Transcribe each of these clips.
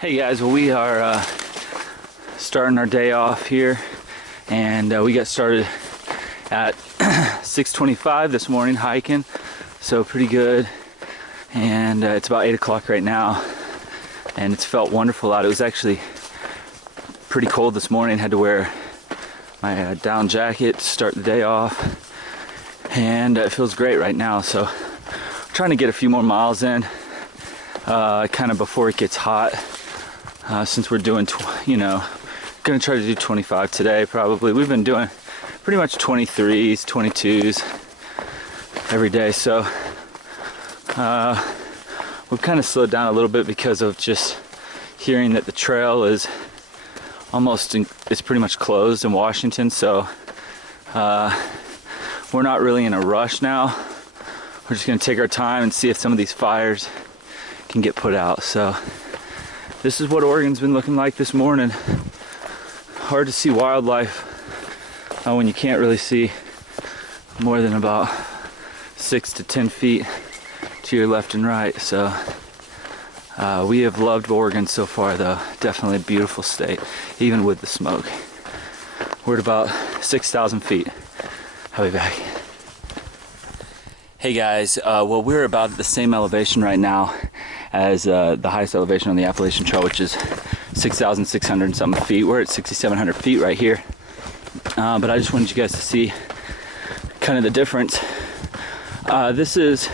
Hey guys, well we are starting our day off here, and we got started at 6:25 this morning hiking, so pretty good. And it's about 8 o'clock right now, and it's felt wonderful out. It was actually pretty cold this morning. Had to wear my down jacket to start the day off, and it feels great right now. So I'm trying to get a few more miles in kind of before it gets hot. Since we're doing, gonna try to do 25 today probably. We've been doing pretty much 23s, 22s every day. So we've kind of slowed down a little bit because of just hearing that the trail is it's pretty much closed in Washington. So we're not really in a rush now. We're just gonna take our time and see if some of these fires can get put out. So this is what Oregon's been looking like this morning. Hard to see wildlife when you can't really see more than about 6 to 10 feet to your left and right. So we have loved Oregon so far though. Definitely a beautiful state, even with the smoke. We're at about 6,000 feet. I'll be back. Hey guys, well we're about at the same elevation right now as the highest elevation on the Appalachian Trail, which is 6,600 and something feet. We're at 6,700 feet right here. But I just wanted you guys to see kind of the difference. This is,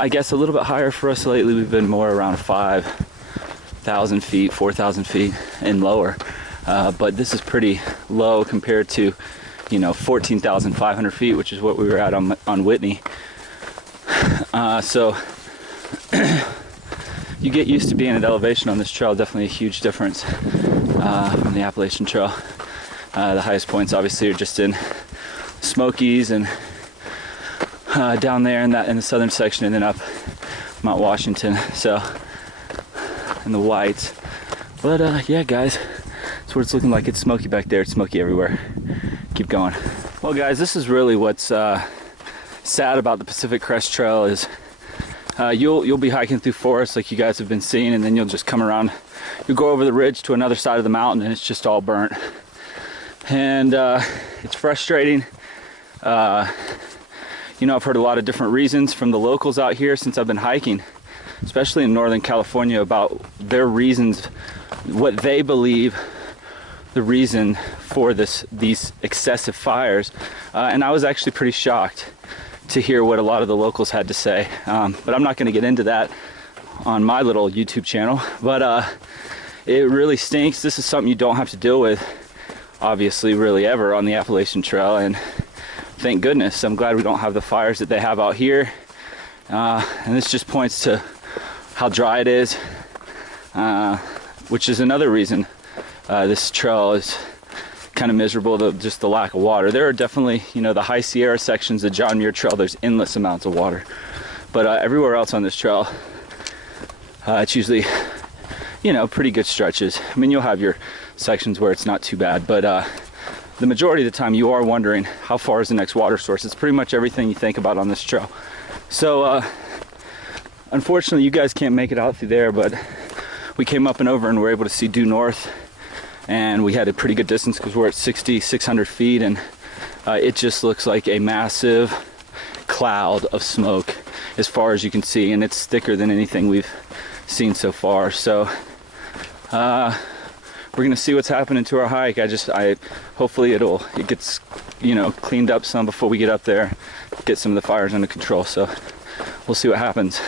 I guess, a little bit higher for us lately. We've been more around 5,000 feet, 4,000 feet and lower. But this is pretty low compared to, 14,500 feet, which is what we were at on Whitney. So you get used to being at elevation on this trail. Definitely a huge difference from the Appalachian Trail. The highest points obviously are just in Smokies and down there in the southern section, and then up Mount Washington. So, and the Whites. But yeah, guys, that's what it's looking like. It's smoky back there. It's smoky everywhere. Keep going. Well, guys, this is really what's sad about the Pacific Crest Trail is you'll be hiking through forests like you guys have been seeing, and then you'll just come around. You'll go over the ridge to another side of the mountain, and it's just all burnt. And it's frustrating. I've heard a lot of different reasons from the locals out here since I've been hiking, especially in Northern California, about their reasons, what they believe the reason for these excessive fires. And I was actually pretty shocked to hear what a lot of the locals had to say. But I'm not going to get into that on my little YouTube channel. But it really stinks. This is something you don't have to deal with, obviously, really ever on the Appalachian Trail. And thank goodness. I'm glad we don't have the fires that they have out here. And this just points to how dry it is, which is another reason this trail is kind of miserable, just the lack of water. There are definitely, the high Sierra sections, the John Muir Trail, there's endless amounts of water. But everywhere else on this trail, it's usually, pretty good stretches. I mean, you'll have your sections where it's not too bad, but the majority of the time you are wondering how far is the next water source. It's pretty much everything you think about on this trail. So unfortunately you guys can't make it out through there, but we came up and over and were able to see due north, and we had a pretty good distance because we're at 6,600 feet, and it just looks like a massive cloud of smoke as far as you can see, and it's thicker than anything we've seen so far. So we're gonna see what's happening to our hike. Hopefully it gets cleaned up some before we get up there, get some of the fires under control. So we'll see what happens.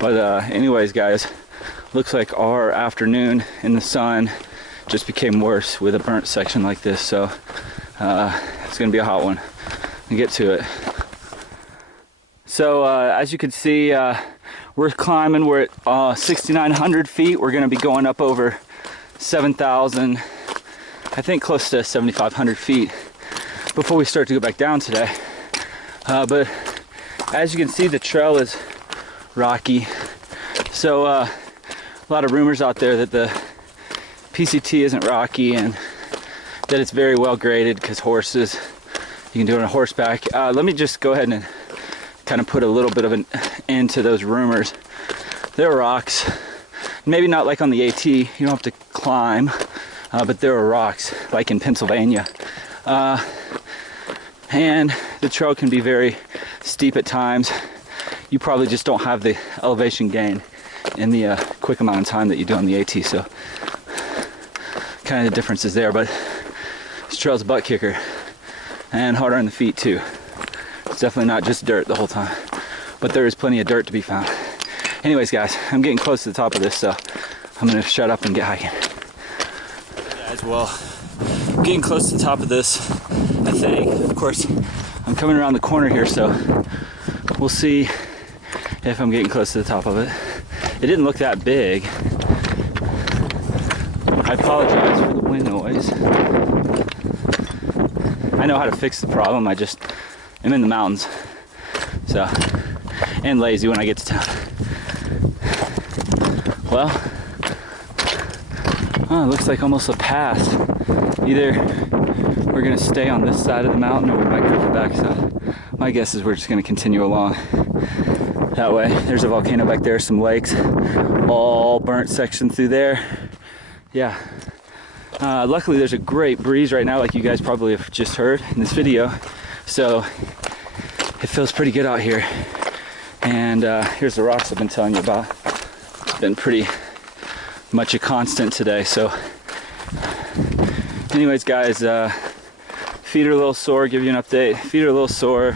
But anyways, guys, looks like our afternoon in the sun just became worse with a burnt section like this. So it's gonna be a hot one. We'll get to it. So as you can see, we're climbing. We're at 6,900 feet. We're gonna be going up over 7,000, I think close to 7,500 feet before we start to go back down today. But as you can see, the trail is rocky. So a lot of rumors out there that the PCT isn't rocky and that it's very well graded because horses, you can do it on horseback. Let me just go ahead and kind of put a little bit of an end to those rumors. There are rocks Maybe not like on the AT, you don't have to climb, but there are rocks, like in Pennsylvania. And the trail can be very steep at times. You probably just don't have the elevation gain in the quick amount of time that you do on the AT, so kind of the difference is there, but this trail's a butt kicker and harder on the feet too. It's definitely not just dirt the whole time, but there is plenty of dirt to be found. Anyways, guys, I'm getting close to the top of this, so I'm gonna shut up and get hiking. Guys, well, I'm getting close to the top of this, I think. Of course, I'm coming around the corner here, so we'll see if I'm getting close to the top of it. It didn't look that big. I apologize for the wind noise. I know how to fix the problem, I just am in the mountains, so, and lazy when I get to town. Well, oh, it looks like almost a pass. Either we're gonna stay on this side of the mountain or we might go to the back side. My guess is we're just gonna continue along that way. There's a volcano back there, some lakes, all burnt section through there. Yeah. Luckily there's a great breeze right now, like you guys probably have just heard in this video. So it feels pretty good out here. And here's the rocks I've been telling you about. It's been pretty much a constant today. So anyways, guys, feet are a little sore, give you an update. Feet are a little sore.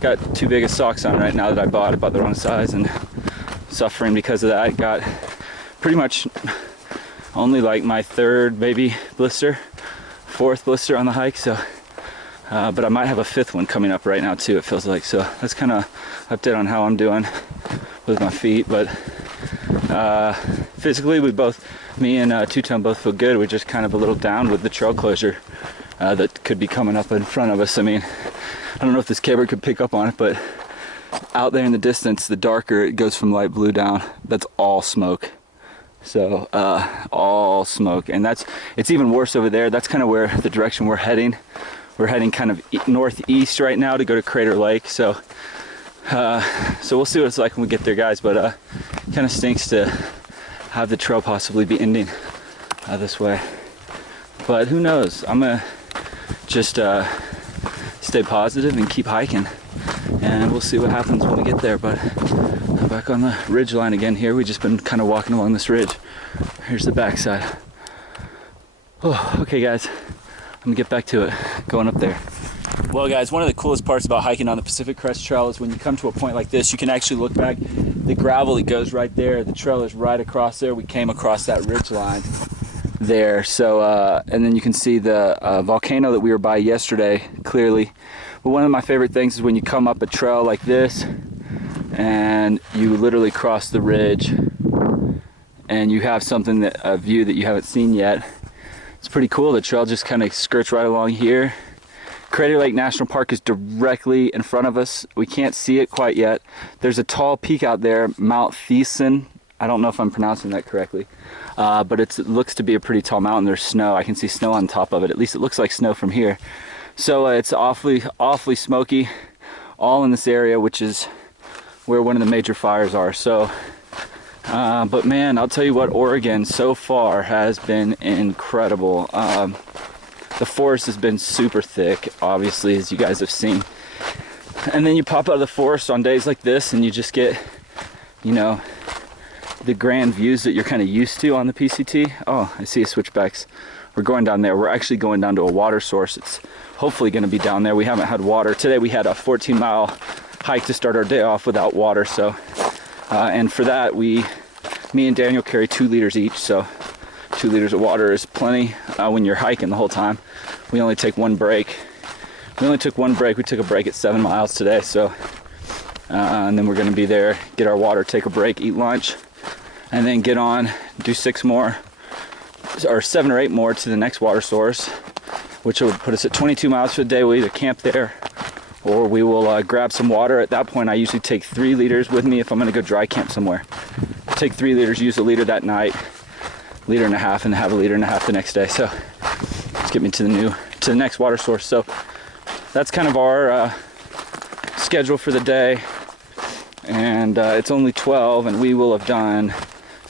Got too big of socks on right now that I bought the wrong size, and suffering because of that. I got pretty much only like my third maybe blister, fourth blister on the hike, so but I might have a fifth one coming up right now too, it feels like. So that's kind of update on how I'm doing with my feet. But physically me and Two-Tone both feel good. We're just kind of a little down with the trail closure that could be coming up in front of us. I mean, I don't know if this camera could pick up on it, but out there in the distance, the darker it goes from light blue down, that's all smoke. So all smoke, and it's even worse over there. That's kind of where the direction we're heading. We're heading kind of northeast right now to go to Crater Lake. So we'll see what it's like when we get there, guys. But kind of stinks to have the trail possibly be ending this way. But who knows? I'm gonna just stay positive and keep hiking, and we'll see what happens when we get there. But back on the ridge line again here. We've just been kind of walking along this ridge. Here's the backside. Oh, okay, guys. I'm gonna get back to it, going up there. Well, guys, one of the coolest parts about hiking on the Pacific Crest Trail is when you come to a point like this, you can actually look back. The gravel, it goes right there. The trail is right across there. We came across that ridge line there. So, and then you can see the volcano that we were by yesterday clearly. But one of my favorite things is when you come up a trail like this and you literally cross the ridge and you have something that a view that you haven't seen yet. It's pretty cool. The trail just kind of skirts right along here. Crater Lake National Park is directly in front of us. We can't see it quite yet. There's a tall peak out there, Mount Thiessen. I don't know if I'm pronouncing that correctly, but it looks to be a pretty tall mountain. There's snow. I can see snow on top of it. At least it looks like snow from here. So it's awfully smoky, all in this area, which is where one of the major fires are. So, but man, I'll tell you what, Oregon so far has been incredible. The forest has been super thick, obviously, as you guys have seen. And then you pop out of the forest on days like this and you just get, you know, the grand views that you're kind of used to on the PCT. Oh, I see a Zpacks. We're going down there. We're actually going down to a water source. It's hopefully going to be down there. We haven't had water. Today we had a 14-mile hike to start our day off without water. So, and for that, me and Daniel carry 2 liters each. So 2 liters of water is plenty when you're hiking the whole time. We only take one break. We only took one break. We took a break at 7 miles today. So, and then we're going to be there, get our water, take a break, eat lunch, and then get on, do 6 more, or 7 or 8 more to the next water source, which would put us at 22 miles for the day. We'll either camp there or we will grab some water. At that point, I usually take 3 liters with me if I'm going to go dry camp somewhere. Take 3 liters, use a liter that night, 1.5 liters, and have a 1.5 liters the next day. So let's get me to the next water source. So that's kind of our schedule for the day. And it's only 12, and we will have done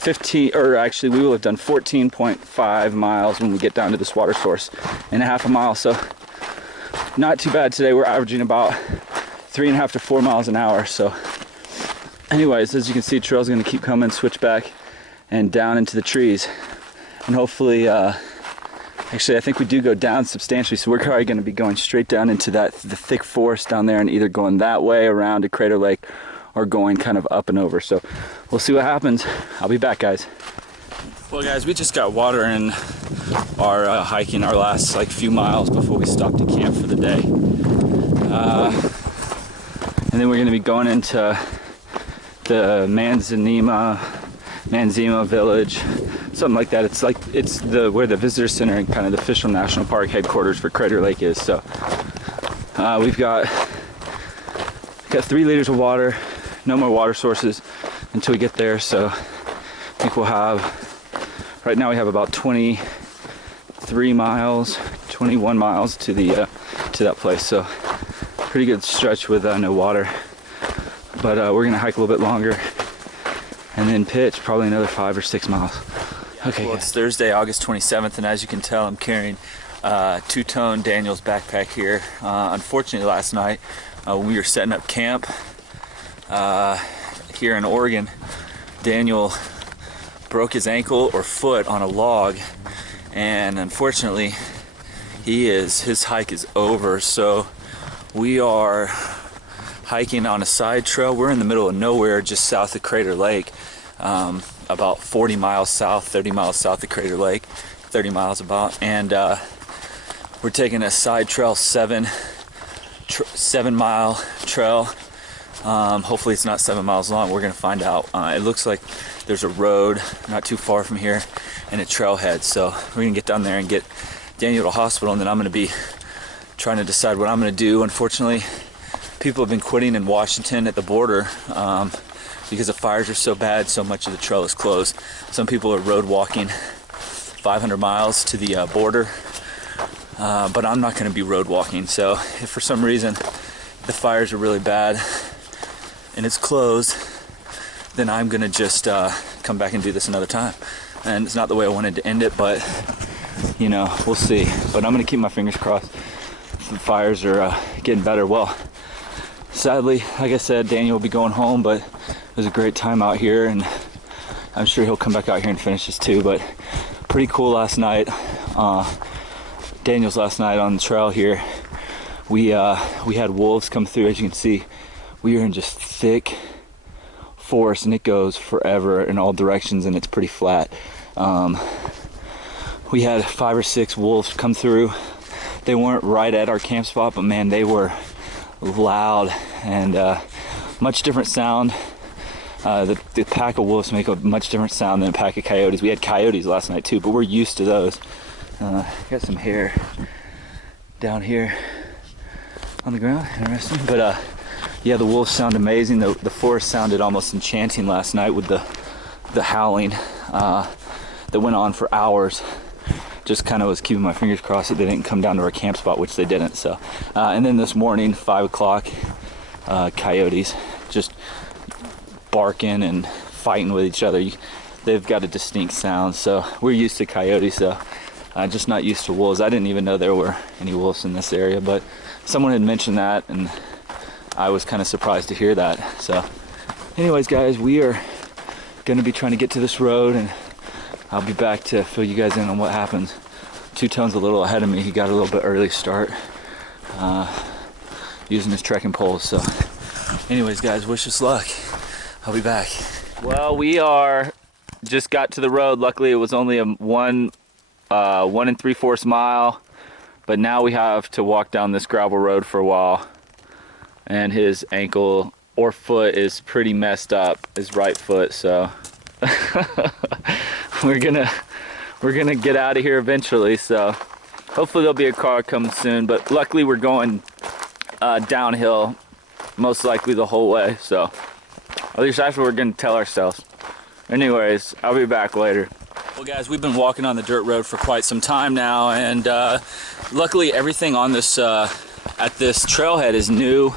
15, or actually we will have done 14.5 miles when we get down to this water source in a half a mile. So not too bad today. We're averaging about 3.5 to 4 miles an hour. So anyways, as you can see, trail's gonna keep coming, switch back and down into the trees. And hopefully, actually I think we do go down substantially. So we're probably gonna be going straight down into the thick forest down there and either going that way around to Crater Lake or going kind of up and over. So we'll see what happens. I'll be back, guys. Well guys, we just got water in our hiking our last like few miles before we stopped to camp for the day. And then we're gonna be going into the Manzanima village, something like that. It's like, it's where the visitor center and kind of the official national park headquarters for Crater Lake is. So we've got 3 liters of water, no more water sources until we get there. So I think we'll have, right now we have about 23 miles, 21 miles to that place. So pretty good stretch with no water. But we're gonna hike a little bit longer and then pitch probably another 5 or 6 miles. Okay. Well, it's Thursday, August 27th, and as you can tell, I'm carrying two-tone Daniel's backpack here. Unfortunately, last night when we were setting up camp here in Oregon, Daniel broke his ankle or foot on a log, and unfortunately, his hike is over. So we are hiking on a side trail. We're in the middle of nowhere, just south of Crater Lake, about 40 miles south, 30 miles south of Crater Lake, 30 miles about, and we're taking a side trail, 7 mile trail. Hopefully it's not 7 miles long. We're gonna find out. It looks like there's a road not too far from here and a trailhead, so we're gonna get down there and get Daniel to the hospital, and then I'm gonna be trying to decide what I'm gonna do. Unfortunately, people have been quitting in Washington at the border because the fires are so bad, so much of the trail is closed. Some people are road walking 500 miles to the border, but I'm not going to be road walking. So if for some reason the fires are really bad and it's closed, then I'm going to just come back and do this another time. And it's not the way I wanted to end it, but you know, we'll see. But I'm going to keep my fingers crossed. The fires are getting better. Well, sadly, like I said, Daniel will be going home, but it was a great time out here, and I'm sure he'll come back out here and finish this too. But pretty cool last night. Daniel's last night on the trail here. We had wolves come through. As you can see, we are in just thick forest, and it goes forever in all directions, and it's pretty flat. We had 5 or 6 wolves come through. They weren't right at our camp spot, but man, they were loud and much different sound. The pack of wolves make a much different sound than a pack of coyotes. We had coyotes last night too, but we're used to those. Got some hair down here on the ground, interesting. But yeah, the wolves sound amazing. The forest sounded almost enchanting last night with the howling that went on for hours. Just kind of was keeping my fingers crossed that they didn't come down to our camp spot, which they didn't. So, and then this morning, 5 o'clock, coyotes just barking and fighting with each other. They've got a distinct sound. So we're used to coyotes, so just not used to wolves. I didn't even know there were any wolves in this area, but someone had mentioned that, and I was kind of surprised to hear that. So, anyways, guys, we are going to be trying to get to this road, and I'll be back to fill you guys in on what happens. Two-Tone's a little ahead of me. He got a little bit early start using his trekking poles. So anyways, guys, wish us luck. I'll be back. Well, we just got to the road. Luckily, it was only a 1 3/4 mile, but now we have to walk down this gravel road for a while, and his ankle or foot is pretty messed up, his right foot. So we're gonna get out of here eventually. So hopefully there'll be a car coming soon, but luckily we're going downhill most likely the whole way. So at least that's what we're gonna tell ourselves. Anyways, I'll be back later. Well, guys, we've been walking on the dirt road for quite some time now, and luckily everything on this at this trailhead is new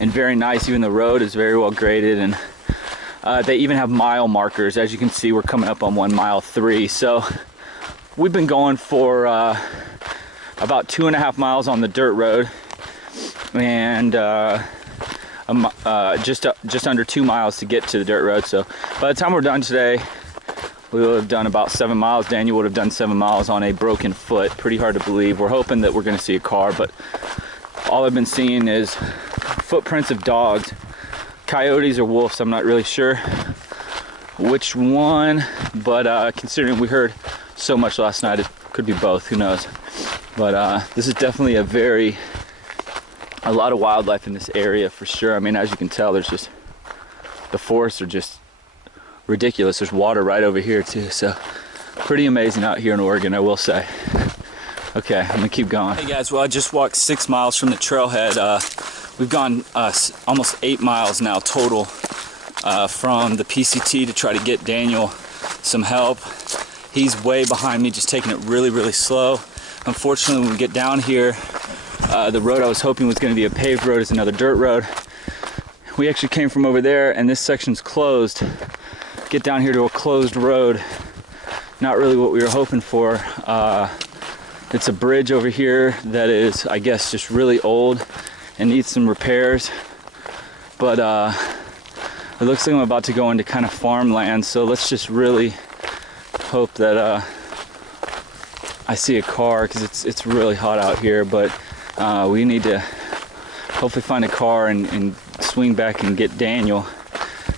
and very nice. Even the road is very well graded, and They even have mile markers. As you can see, we're coming up on 1 mile 3. So we've been going for about 2.5 miles on the dirt road, and just under 2 miles to get to the dirt road. So by the time we're done today, we will have done about 7 miles. Daniel would have done 7 miles on a broken foot. Pretty hard to believe. We're hoping that we're going to see a car, but all I've been seeing is footprints of dogs. Coyotes or wolves, I'm not really sure which one, but considering we heard so much last night, it could be both, who knows. But this is definitely a lot of wildlife in this area for sure. I mean, as you can tell, there's just, the forests are just ridiculous. There's water right over here too, so pretty amazing out here in Oregon, I will say. Okay, I'm gonna keep going. Hey guys, well, I just walked 6 miles from the trailhead. We've gone almost 8 miles now total from the PCT to try to get Daniel some help. He's way behind me, just taking it really, really slow. Unfortunately, when we get down here, the road I was hoping was going to be a paved road is another dirt road. We actually came from over there, and this section's closed. Get down here to a closed road, not really what we were hoping for. It's a bridge over here that is, I guess, just really old and needs some repairs, but it looks like I'm about to go into kind of farmland, so let's just really hope that I see a car, because it's really hot out here. But we need to hopefully find a car and swing back and get Daniel.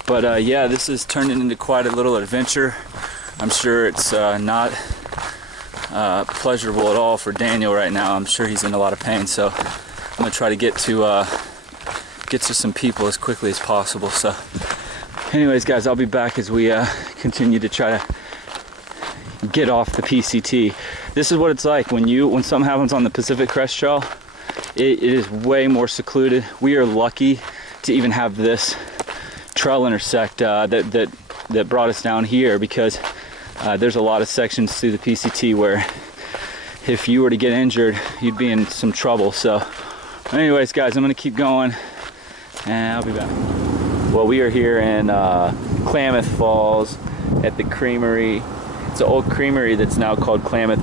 But yeah, this is turning into quite a little adventure. I'm sure it's not pleasurable at all for Daniel right now. I'm sure he's in a lot of pain, so I'm gonna try to get to some people as quickly as possible. So anyways guys, I'll be back as we continue to try to get off the PCT. This is what it's like when something happens on the Pacific Crest Trail. It is way more secluded. We are lucky to even have this trail intersect that brought us down here, because there's a lot of sections through the PCT where if you were to get injured, you'd be in some trouble. So anyways guys, I'm gonna keep going and I'll be back. Well, we are here in Klamath Falls at the creamery. It's an old creamery that's now called Klamath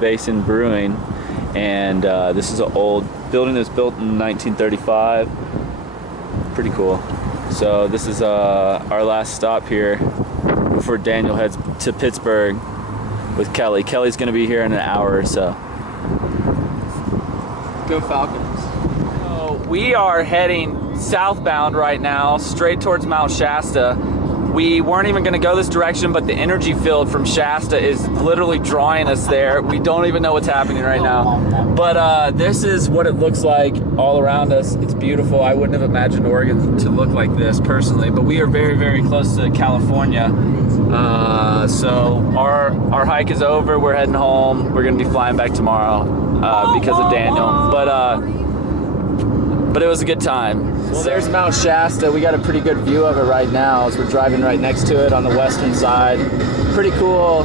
Basin Brewing, and this is an old building that was built in 1935. Pretty cool. So this is our last stop here before Daniel heads to Pittsburgh with Kelly. Kelly's gonna be here in an hour or so. Go Falcons. So we are heading southbound right now, straight towards Mount Shasta. We weren't even going to go this direction, but the energy field from Shasta is literally drawing us there. We don't even know what's happening right now. But this is what it looks like all around us. It's beautiful. I wouldn't have imagined Oregon to look like this personally, but we are very, very close to California. So our hike is over. We're heading home. We're going to be flying back tomorrow because of Daniel. But it was a good time. Well, there's Mount Shasta. We got a pretty good view of it right now as we're driving right next to it on the western side. Pretty cool.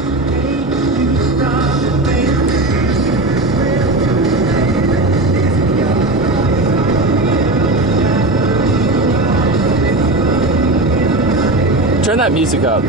Turn that music up.